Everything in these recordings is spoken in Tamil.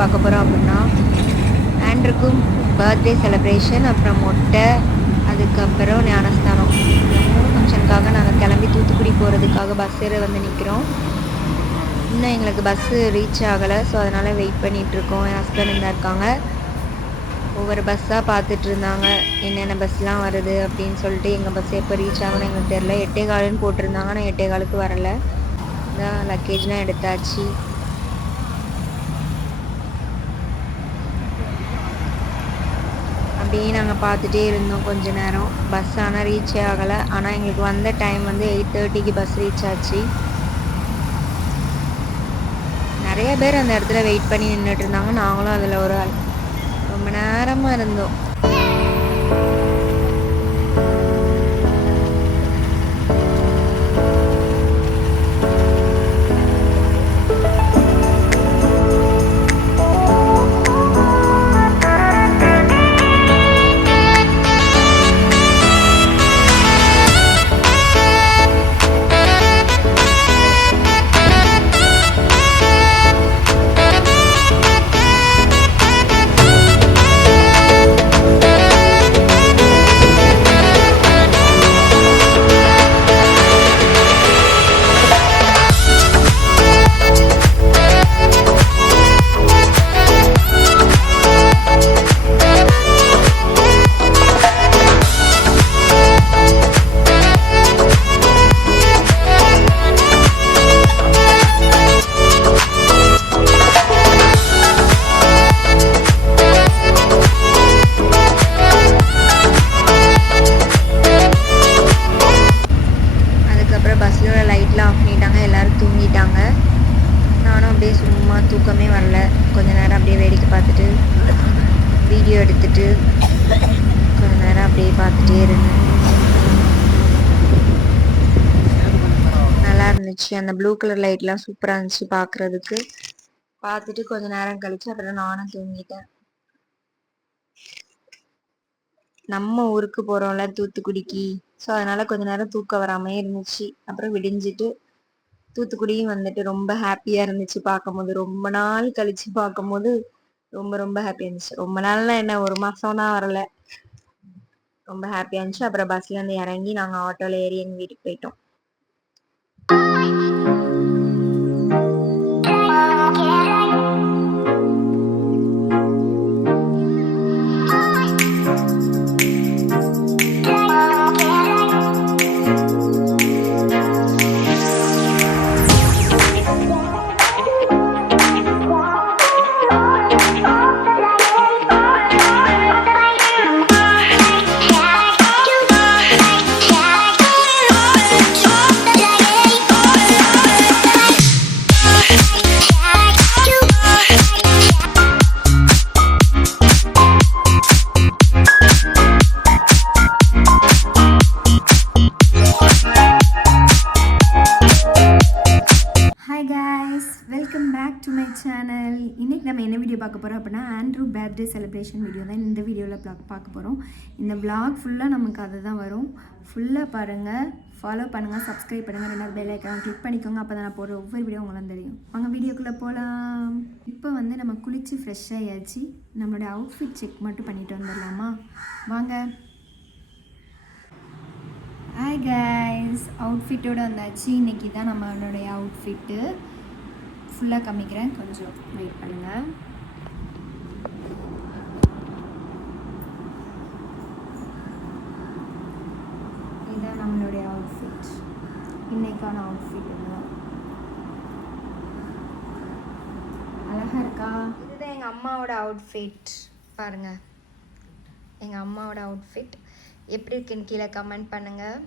பார்க்க போகிறோம் அப்படின்னா ஆண்ட்ருக்கும் பர்த்டே செலிப்ரேஷன், அப்புறம் மொட்டை, அதுக்கப்புறம் ஞானஸ்தானம். இந்த 3 ஃபங்க்ஷனுக்காக நாங்கள் கிளம்பி தூத்துக்குடி போகிறதுக்காக பஸ் ஏற வந்து நிற்கிறோம். இன்னும் எங்களுக்கு பஸ்ஸு ரீச் ஆகலை. ஸோ அதனால் வெயிட் பண்ணிகிட்ருக்கோம். என் ஹஸ்பண்ட் இருந்தா இருக்காங்க. ஒவ்வொரு பஸ்ஸாக பார்த்துட்டு இருந்தாங்க என்னென்ன பஸ்லாம் வருது அப்படின்னு சொல்லிட்டு. எங்கள் பஸ் எப்போ ரீச் ஆகணும்னு எங்களுக்கு தெரில. 8:15 போட்டிருந்தாங்க. நான் 8:15 வரலை. இதான் லக்கேஜ்லாம் எடுத்தாச்சு. அப்படியே நாங்கள் பார்த்துட்டே இருந்தோம் கொஞ்ச நேரம். பஸ் ஆனால் ரீச்சே ஆகலை. ஆனால் எங்களுக்கு வந்த டைம் வந்து 8:30க்கு பஸ் ரீச் ஆச்சு. நிறைய பேர் அந்த இடத்துல வெயிட் பண்ணி நின்றுட்டு இருந்தாங்க. நாங்களும் அதில் ஒரு ஆள். ரொம்ப நேரமாக இருந்தோம். தூக்கமே வரல. கொஞ்ச நேரம் அப்படியே வேடிக்கை பார்த்துட்டு வீடியோ எடுத்துட்டு கொஞ்ச நேரம் அப்படியே பார்த்துட்டே இருந்தேன். நல்லா இருந்துச்சு. அந்த ப்ளூ கலர் லைட்லாம் சூப்பராக இருந்துச்சு பார்க்குறதுக்கு. பார்த்துட்டு கொஞ்ச நேரம் கழிச்சு அப்புறம் நானும் தூங்கிட்டேன். நம்ம ஊருக்கு போகிறோம்ல தூத்துக்குடிக்கு. ஸோ அதனால் கொஞ்ச நேரம் தூக்கம் வராமே இருந்துச்சு. அப்புறம் விடிஞ்சிட்டு தூத்துக்குடியும் வந்துட்டு ரொம்ப ஹாப்பியாக இருந்துச்சு பார்க்கும்போது. ரொம்ப நாள் கழிச்சு பார்க்கும்போது ரொம்ப ரொம்ப ஹாப்பியாக இருந்துச்சு. ரொம்ப நாள்னா என்ன, ஒரு மாதம்னா வரல. ரொம்ப ஹாப்பியாக இருந்துச்சு. அப்புறம் பஸ்லேருந்து இறங்கி நாங்கள் ஆட்டோவில் ஏறி எங்கள் வீட்டுக்கு போயிட்டோம். சேனல். இன்றைக்கி நம்ம என்ன வீடியோ பார்க்க போகிறோம் அப்படின்னா ஆண்ட்ரூ பர்த்டே செலிப்ரேஷன் வீடியோ தான் இந்த வீடியோவில் பார்க்க போகிறோம். இந்த vlog ஃபுல்லாக நமக்கு அது தான் வரும். ஃபுல்லாக பாருங்கள், ஃபாலோ பண்ணுங்கள், சப்ஸ்கிரைப் பண்ணுங்கள், 2 பெல் ஐக்கான் கிளிக் பண்ணிக்கோங்க. அப்போ தான் நான் போடுற ஒவ்வொரு வீடியோ உங்களுக்கு தெரியும். வாங்க வீடியோக்குள்ளே போகலாம். இப்போ வந்து நம்ம குளித்து ஃப்ரெஷ் ஆகியாச்சு. நம்மளோட அவுட்ஃபிட் செக் மட்டும் பண்ணிட்டு வந்துடலாமா? வாங்க. ஹாய் கைஸ், அவுட்ஃபிட்டோடு வந்தாச்சு. இன்றைக்கி தான் நம்மளுடைய அவுட்ஃபிட்டு. ஃபுல்லாக காமிக்கிறேன், கொஞ்சம் வெயிட் பண்ணுங்கள். இதுதான் நம்மளுடைய அவுட்ஃபிட், இன்னைக்கான அவுட்ஃபிட். அழகாக இருக்கா? இதுதான் எங்கள் அம்மாவோட அவுட்ஃபிட். பாருங்கள், எங்கள் அம்மாவோட அவுட்ஃபிட் எப்படி இருக்குன்னு கீழே கமெண்ட் பண்ணுங்கள்.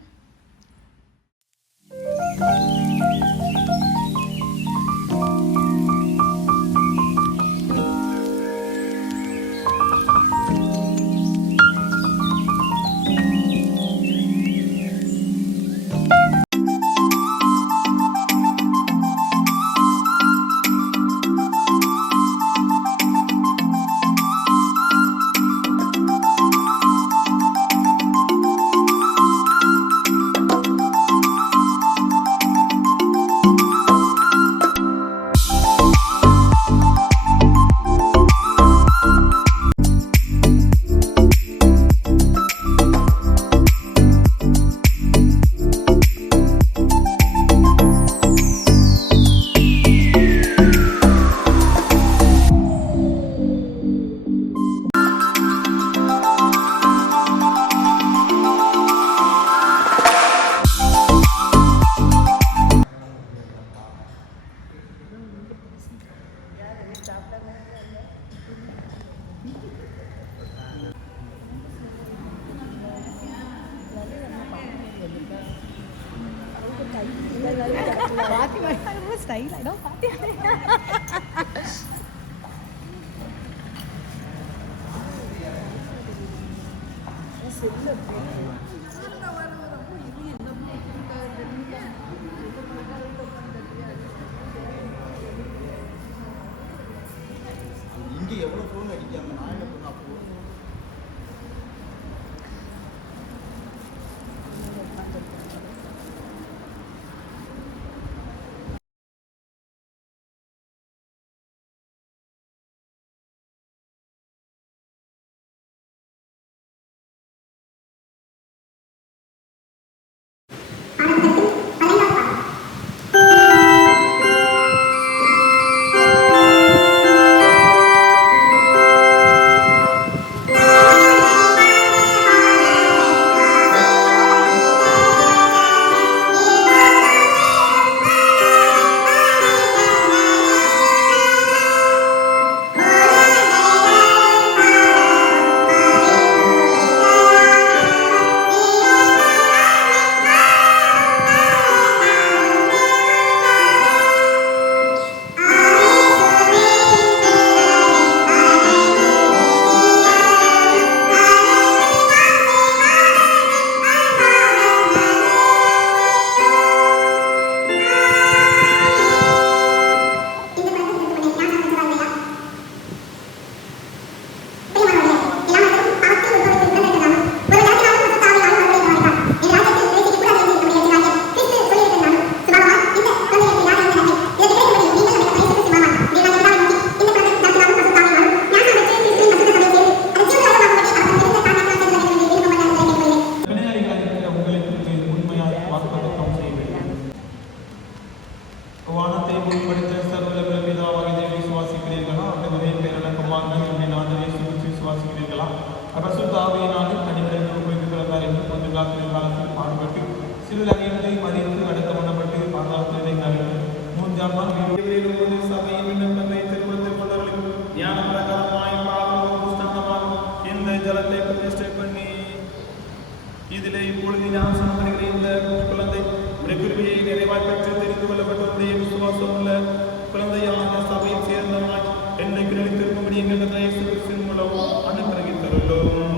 ரொம்ப ஸ்டைல் ஆகிடும். இங்கே எவ்வளோ ஃபோன் அடிக்காம நான் என்ன பண்ண அப்போ வானத்தை முன்படுத்த சர்வலக பிதாவாகிய தேவனை விசுவாசிக்கிறீர்களா? ஆண்டவரே பேரடக்கமாக என்னை நாதனை சுற்றி விசுவாசிக்கிறீர்களா? பரிசுத்த ஆவியினாலே தனிவிடங்கள் உபயோகிக்கிறார் என்று கொஞ்ச காலத்தில் பாடுபட்டு சிறிது அணியத்தை மதித்து அடக்கம் பண்ணப்பட்டு பாதாளத்திலே கழித்து மூன்றாம் நாள் வீடுகளில் சபையின் விண்ணப்பத்தை திருமணத்தில் கொண்டவர்களுக்கு ஞான பிரகாரமாய் பாவம் இந்த ஜலத்தை பிரதிஷ்டை பண்ணி இதிலே இப்பொழுது நான் சமர்ப்பிக்கிற இந்த குழந்தை கிருபையை நிறைவாய் பெற்று தெரிந்து கொள்ளப்பட்டவருடைய விசுவாசம் உள்ள குழந்தையான சபையில் சேர்ந்தமாய் என்னைக்கு நினைத்திருக்கும்படி எங்கள் இயேசு கிறிஸ்துவின் மூலம் அனுகிரகித்தருளோம்.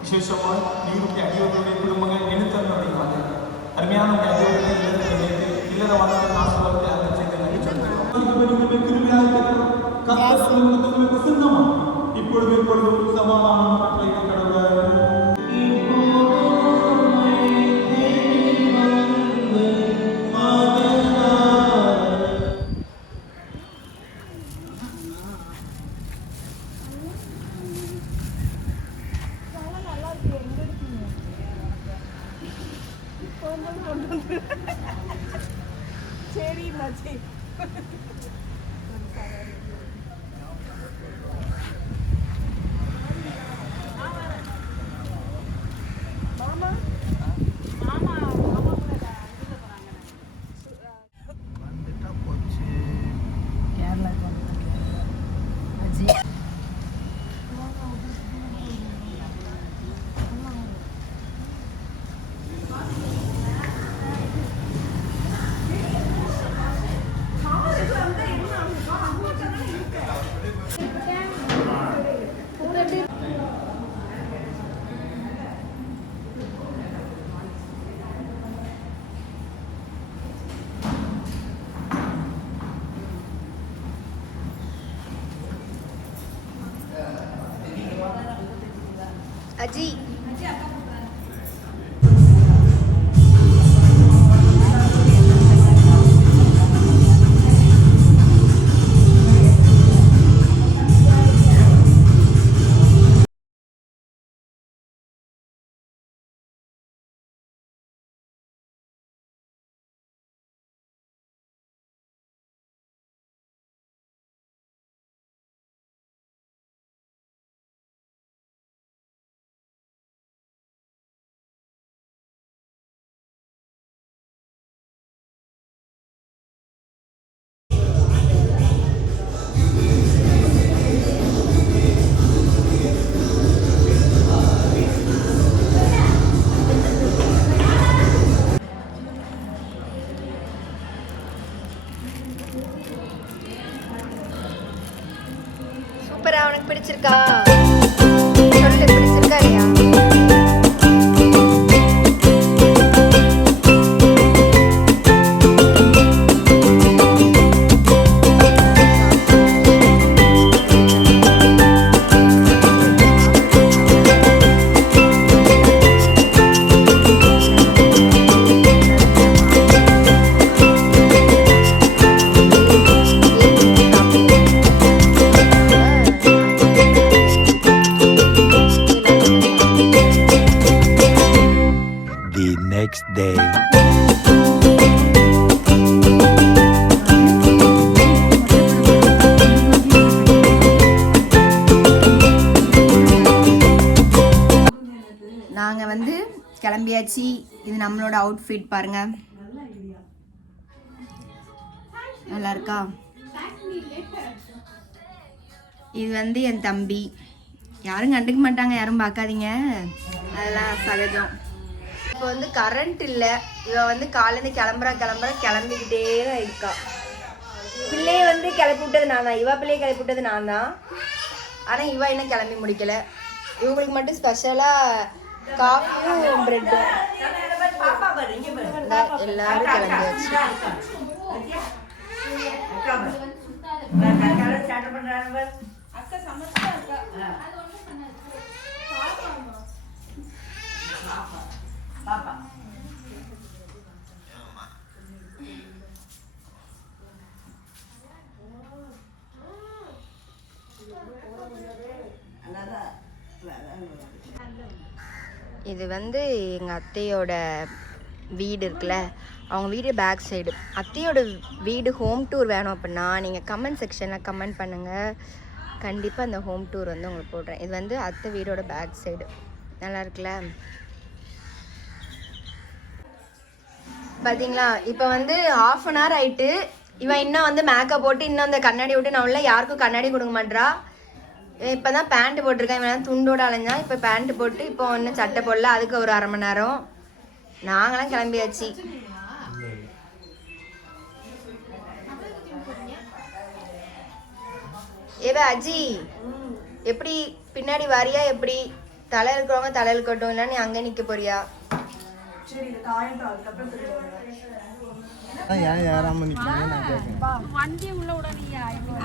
விசேஷமாய் நீருடைய அடியோருடைய குடும்பங்கள் எழுத்தருடைய அருமையான இல்லற வாழ்க்கை ஆசீர்வாதத்தை அந்த செய்தி சொல்லுவோம். இப்பொழுது சமாதானம் கட்டளை கடவுள் அஜி சூப்பரா, உனக்கு பிடிச்சிருக்கா? சொல்லு, பிடிச்சிருக்கா இல்லையா? Next day. நாங்கள் வந்து கிளம்பியாச்சு. இது நம்மளோட அவுட்ஃபிட் பாருங்க, நல்லா இருக்கா? இது வந்து என் தம்பி. யாரும் கண்டுக்க மாட்டாங்க, யாரும் பார்க்காதீங்க, அதெல்லாம் சகஜம். இப்போ வந்து கரண்ட் இல்லை. இவ வந்து காலையில கிளம்பிக்கிட்டே தான் இருக்கா. பிள்ளையை வந்து கிளப்பி விட்டது நான் தான், இவ பிள்ளையை கிளப்பி விட்டது நான் தான். ஆனால் இவ இன்னும் கிளம்பி முடிக்கல. இவங்களுக்கு மட்டும் ஸ்பெஷலாக காஃபியும் பிரெட்டும். எல்லாரும் கிளம்பியாச்சு. இது வந்து எங்கள் அத்தையோட வீடு இருக்குல்ல, அவங்க வீடு பேக் சைடு. அத்தையோட வீடு ஹோம் டூர் வேணும் அப்படின்னா நீங்கள் கமெண்ட் செக்ஷனில் கமெண்ட் பண்ணுங்கள். கண்டிப்பாக அந்த ஹோம் டூர் வந்து உங்களுக்கு போடுறேன். இது வந்து அத்தை வீடோட பேக் சைடு. நல்லா இருக்குல்ல? பார்த்தீங்களா? இப்போ வந்து 1/2 அன் ஹவர் ஆகிட்டு. இவன் இன்னும் வந்து மேக்கப் போட்டு இன்னும் அந்த கண்ணாடி விட்டு நான் உள்ள யாருக்கும் கண்ணாடி கொடுக்க மாட்டா. இப்போ தான் பேண்ட்டு போட்டிருக்கேன். இவன் துண்டோடு அலைஞ்சான். இப்போ பேண்ட்டு போட்டு இப்போ ஒன்றும் சட்டை போடல. அதுக்கு ஒரு 1/2 மணி நேரம். நாங்களாம் கிளம்பியாச்சு. ஏவே அஜி, எப்படி பின்னாடி வரியா? எப்படி தலை இருக்கிறவங்க தலை இருக்கட்டும், இல்லை நீ அங்கே நிற்க போறியா?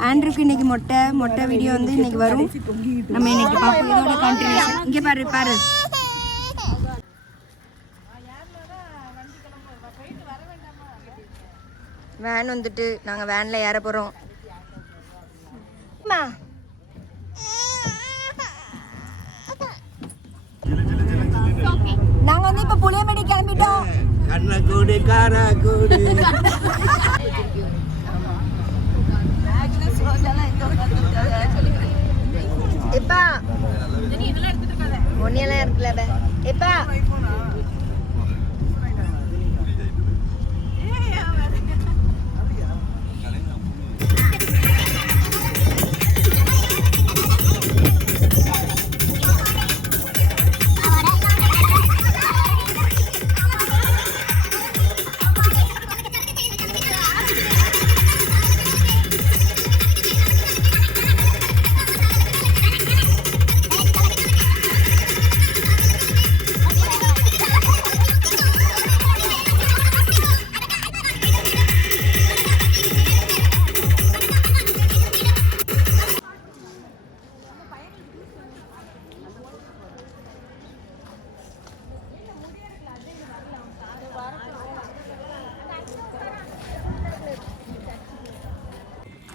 ஆண்ட்ருக்கு இன்னைக்கு மொட்டை வீடியோ வந்து இன்னைக்கு வரும். நம்ம இன்னைக்கு பார்ப்போம் இதோட கண்டினியூஷன். இங்கே பாரு. வேன் வந்துட்டு நாங்கள் வேனில் ஏற போகிறோம். நாங்கள் வந்து இப்போ புளியமேடு கிளம்பிட்டோம்.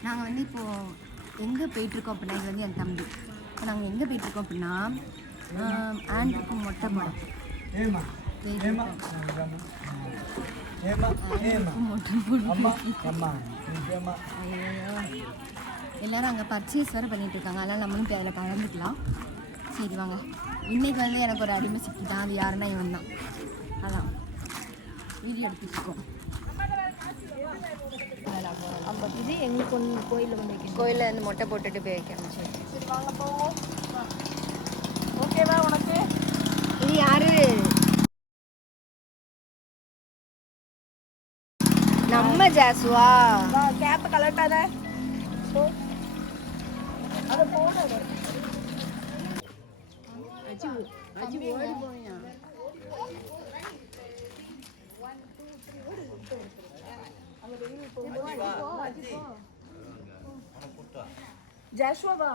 நாங்கள் வந்து இப்போது எங்கே போயிட்டுருக்கோம் அப்படின்னா இது வந்து என் தம்பி இப்போ நாங்கள் எங்கே போயிட்டுருக்கோம் அப்படின்னா ஆண்ட்ருக்கு மொட்டை போட எல்லோரும் அங்கே பர்ச்சேஸ் வேறு பண்ணிகிட்ருக்காங்க, அதனால் நம்மளும் போய் அதில் கலந்துக்கலாம். சரி வாங்க. இன்றைக்கி வந்து எனக்கு ஒரு அடிமை சிக்கி தான், அது யாருன்னா இவன் தான். அதான் வீடியோ எடுத்துருக்கோம். இது எங்களுக்கு ஒன்று கோயிலில் வந்து வைக்கணும். கோயிலில் வந்து மொட்டை போட்டுட்டு போய் வைக்கணும். சரி வாங்க போவோம். ஓகேவா உனக்கு? இது யாரு? நம்ம ஜாசுவா. கேப்பை கலட்டாத. அதை போடாத. ஓடி போயா. ஜாஷுவா வா.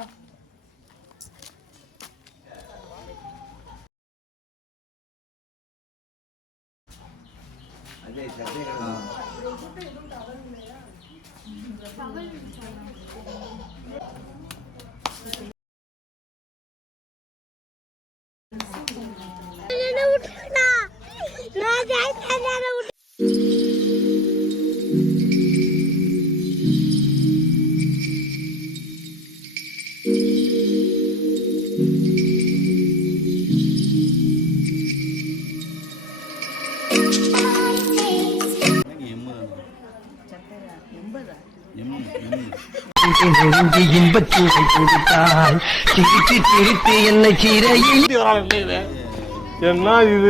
இன்பச்சூரை கொடுத்தாய் சிரித்து சிரித்து என்னை சீரையில் என்ன இது?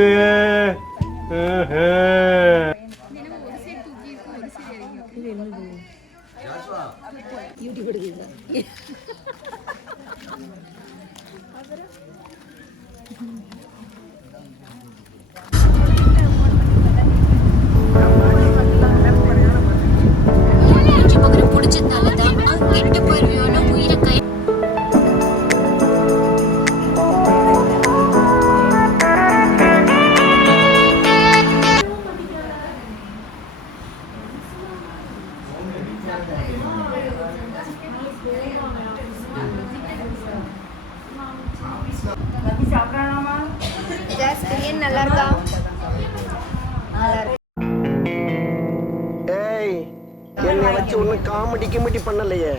நல்லா இருக்கா? ஏய் என்னை வச்சு ஒன்னும் காமெடி கிமெடி பண்ணலையே.